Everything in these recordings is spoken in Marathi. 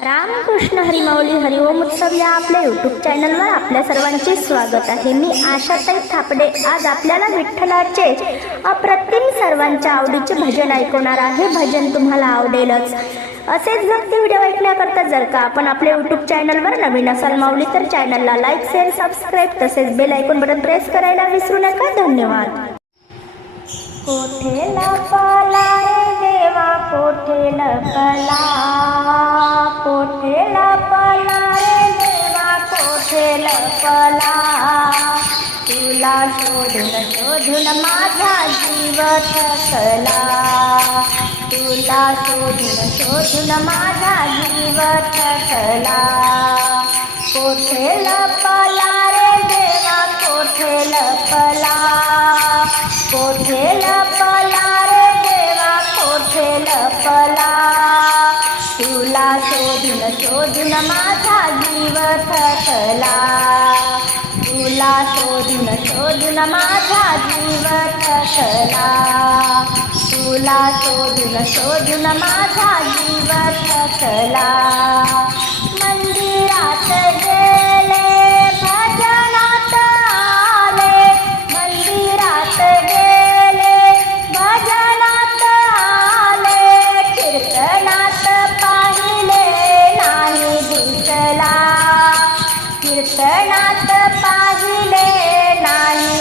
रामकृष्ण हरिमाऊली हरिओम उत्सव या आपल्या युट्यूब चॅनलवर आपल्या सर्वांचे स्वागत आहे. मी आशाताई थापडे. आज आपल्याला विठ्ठलाचे अप्रतिम सर्वांच्या आवडीचे भजन ऐकवणार आहे. भजन तुम्हाला आवडेलच. असेच भक्ती व्हिडिओ ऐकण्याकरता जर का आपण आपल्या युट्यूब चॅनलवर नवीन असाल माऊली तर चॅनलला लाईक शेअर सबस्क्राईब तसेच बेल ऐकून बटन प्रेस करायला विसरू नका. धन्यवाद. कोठे लपला रे देवा कोठे शोधून शोधून माझा जीव थकला तुला शोधून शोधून माझा जीव थकला कोठे शोधून माझा जीव तसला तुला शोधून शोधून माझा जीव थकला मंदिरात गेले भजनात आले. मंदिरात गेले भजनात आले. कीर्तनात पाहिले नाही दिसला. कीर्तनात पाहिले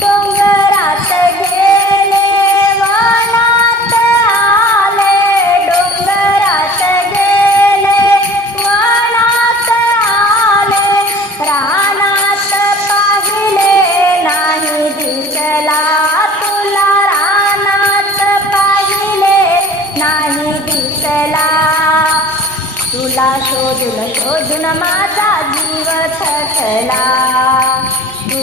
डोंगरात गेले वनात आले. डोंगरात गेले वनात आले. रानात पाहिले नाही दिसला तुला. रानात पाहिले नाही दिसला. तुला शोधून शोधून माझा जीव थकला.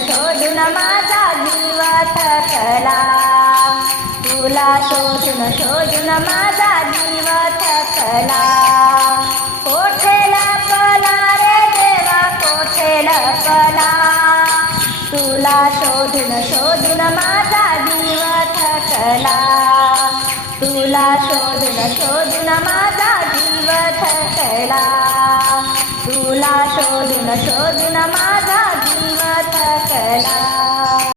शोधून माझा जीव थकला तुला शोधून शोधून माझा जीव थकला कोठेला पला रे देवा कोठेला पला तुला शोधून शोधून माझा जीव थकला तुला शोधून शोधून माझा जीव थकला तुला शोधून शोधून माझा